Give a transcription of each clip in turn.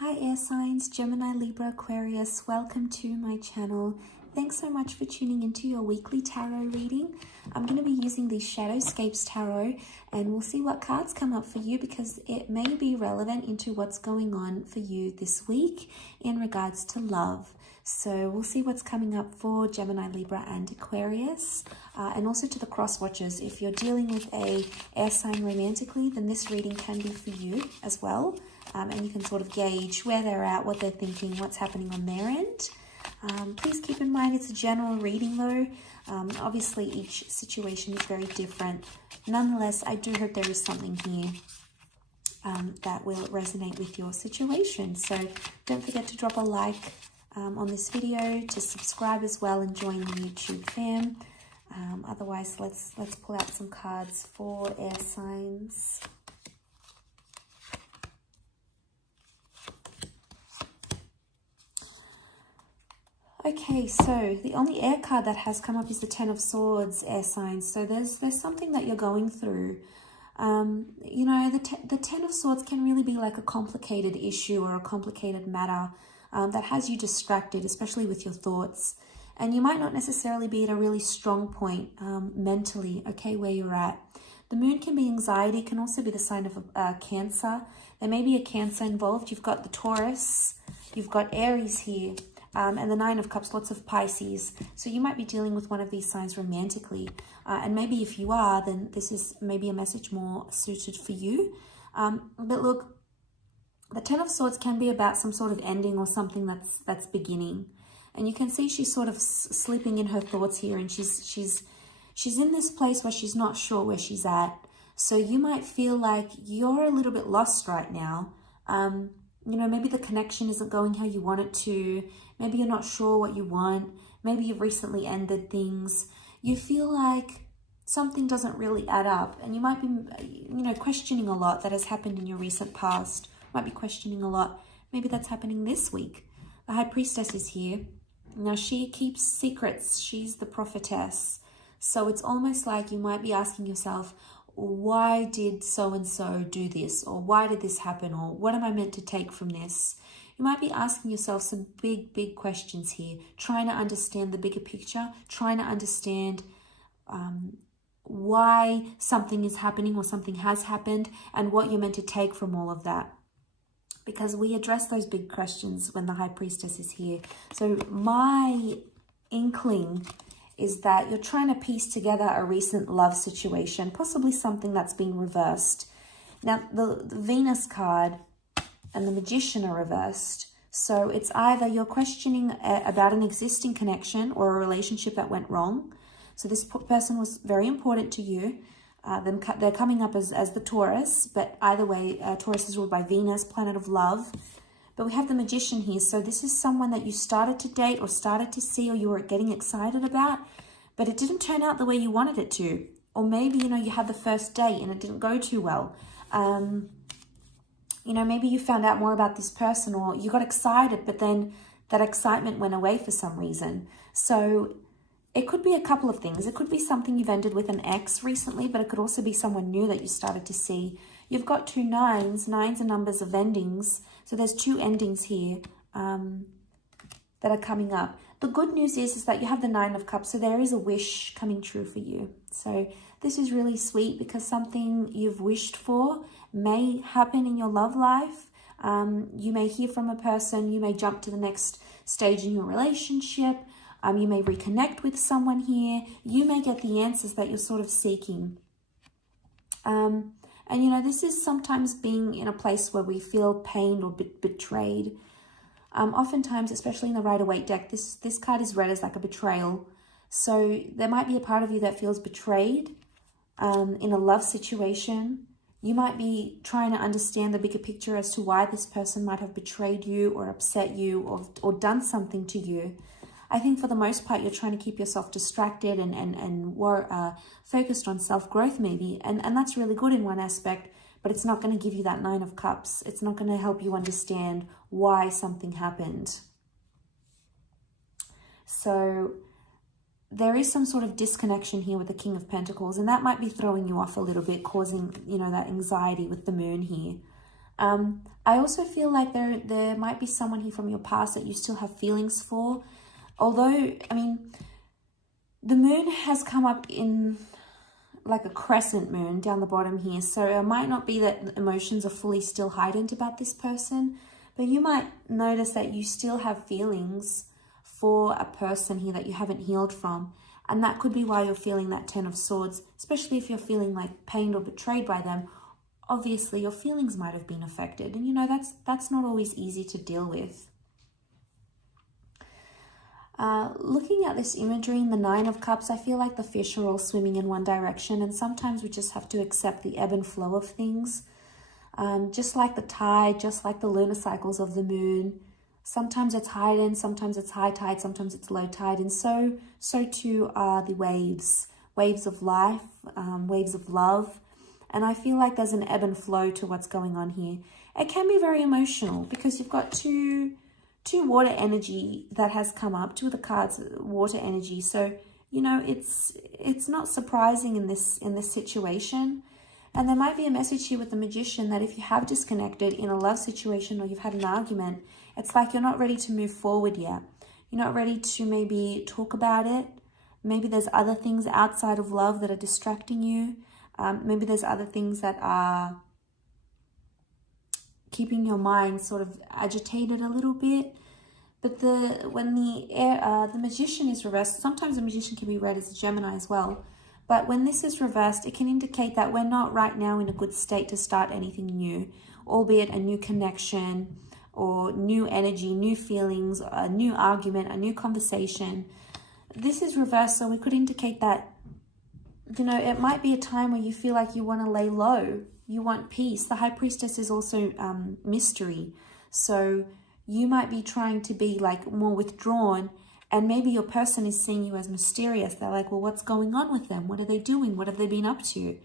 Hi air signs, Gemini, Libra, Aquarius, welcome to my channel. Thanks so much for tuning into your weekly tarot reading. I'm going to be using the Shadowscapes Tarot and we'll see what cards come up for you because it may be relevant into what's going on for you this week in regards to love. So we'll see what's coming up for Gemini, Libra and Aquarius, and also to the cross watchers. If you're dealing with a air sign romantically, then this reading can be for you as well. And you can sort of gauge where they're at, what they're thinking, what's happening on their end. Please keep in mind it's a general reading though. Obviously each situation is very different. Nonetheless, I do hope there is something here that will resonate with your situation. So don't forget to drop a like on this video, to subscribe as well and join the YouTube fam. Otherwise, let's pull out some cards for air signs. Okay, so the only air card that has come up is the Ten of Swords, air signs. So there's something that you're going through. You know, the Ten of Swords can really be like a complicated issue or a complicated matter that has you distracted, especially with your thoughts. And you might not necessarily be at a really strong point mentally, okay, where you're at. The moon can be anxiety, can also be the sign of Cancer. There may be a Cancer involved. You've got the Taurus, you've got Aries here. And the Nine of Cups, lots of Pisces. So you might be dealing with one of these signs romantically. And maybe if you are, then this is maybe a message more suited for you. But look, the Ten of Swords can be about some sort of ending or something that's beginning. And you can see she's sort of sleeping in her thoughts here. And she's in this place where she's not sure where she's at. So you might feel like you're a little bit lost right now. You know, maybe the connection isn't going how you want it to. Maybe you're not sure what you want. Maybe you've recently ended things. You feel like something doesn't really add up. And you might be, you know, questioning a lot that has happened in your recent past. Might be questioning a lot. Maybe that's happening this week. The High Priestess is here. Now, she keeps secrets. She's the prophetess. So it's almost like you might be asking yourself, why did so-and-so do this? Or why did this happen? Or what am I meant to take from this? You might be asking yourself some big questions here, trying to understand the bigger picture, trying to understand why something is happening or something has happened and what you're meant to take from all of that. Because we address those big questions when the High Priestess is here. So my inkling is that you're trying to piece together a recent love situation, possibly something that's been reversed. Now, the Venus card and the Magician are reversed. So it's either you're questioning about an existing connection or a relationship that went wrong. So this person was very important to you. They're coming up as the Taurus, but either way, Taurus is ruled by Venus, planet of love. But we have the Magician here. So this is someone that you started to date or started to see or you were getting excited about, but it didn't turn out the way you wanted it to. Or maybe, you know, you had the first date and it didn't go too well. You know, maybe you found out more about this person or you got excited, but then that excitement went away for some reason. So it could be a couple of things. It could be something you've ended with an ex recently, but it could also be someone new that you started to see. You've got two nines. Nines are numbers of endings. So there's two endings here that are coming up. The good news is that you have the Nine of Cups. So there is a wish coming true for you. So this is really sweet because something you've wished for may happen in your love life. You may hear from a person. You may jump to the next stage in your relationship. You may reconnect with someone here. You may get the answers that you're sort of seeking. And, you know, this is sometimes being in a place where we feel pained or betrayed. Oftentimes, especially in the Rider-Waite deck, this card is read as like a betrayal. So there might be a part of you that feels betrayed in a love situation. You might be trying to understand the bigger picture as to why this person might have betrayed you or upset you or done something to you. I think for the most part, you're trying to keep yourself distracted and focused on self-growth maybe. And that's really good in one aspect, but it's not going to give you that Nine of Cups. It's not going to help you understand why something happened. So there is some sort of disconnection here with the King of Pentacles, and that might be throwing you off a little bit, causing, you know, that anxiety with the moon here. I also feel like there might be someone here from your past that you still have feelings for. Although, I mean, the moon has come up in like a crescent moon down the bottom here. So it might not be that emotions are fully still heightened about this person, but you might notice that you still have feelings for a person here that you haven't healed from. And that could be why you're feeling that Ten of Swords, especially if you're feeling like pained or betrayed by them. Obviously, your feelings might have been affected. And, you know, that's not always easy to deal with. Looking at this imagery in the Nine of Cups, I feel like the fish are all swimming in one direction. And sometimes we just have to accept the ebb and flow of things. Just like the tide, just like the lunar cycles of the moon. Sometimes it's heightened, sometimes it's high tide, sometimes it's low tide. And so too are the waves. Waves of life, waves of love. And I feel like there's an ebb and flow to what's going on here. It can be very emotional because you've got two water energy that has come up. Two of the cards, water energy. So, you know, it's not surprising in this situation. And there might be a message here with the Magician that if you have disconnected in a love situation or you've had an argument, it's like you're not ready to move forward yet. You're not ready to maybe talk about it. Maybe there's other things outside of love that are distracting you. Maybe there's other things that are keeping your mind sort of agitated a little bit. But when the Magician is reversed, sometimes the Magician can be read as a Gemini as well. But when this is reversed, it can indicate that we're not right now in a good state to start anything new, albeit a new connection or new energy, new feelings, a new argument, a new conversation. This is reversed, so we could indicate that, you know, it might be a time where you feel like you want to lay low. You want peace. The High Priestess is also mystery. So you might be trying to be like more withdrawn, and maybe your person is seeing you as mysterious. They're like, well, what's going on with them? What are they doing? What have they been up to?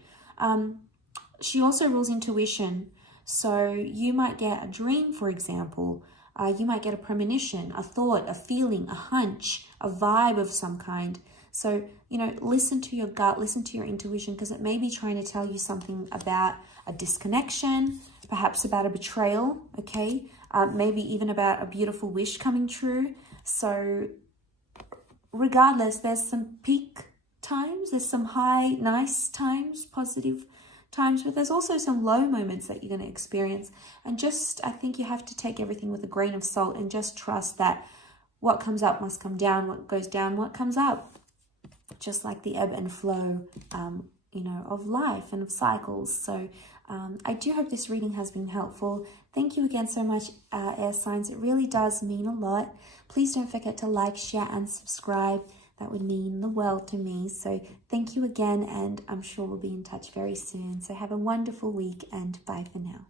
She also rules intuition. So you might get a dream, for example. You might get a premonition, a thought, a feeling, a hunch, a vibe of some kind. So, you know, listen to your gut, listen to your intuition, because it may be trying to tell you something about a disconnection, perhaps about a betrayal, okay? Maybe even about a beautiful wish coming true. So regardless, there's some peak times, there's some high, nice times, positive times, but there's also some low moments that you're going to experience. And just, I think you have to take everything with a grain of salt and just trust that what comes up must come down, what goes down, what comes up. Just like the ebb and flow, you know, of life and of cycles. So I do hope this reading has been helpful. Thank you again so much, air signs. It really does mean a lot. Please don't forget to like, share, and subscribe. That would mean the world to me. So thank you again, and I'm sure we'll be in touch very soon. So have a wonderful week, and bye for now.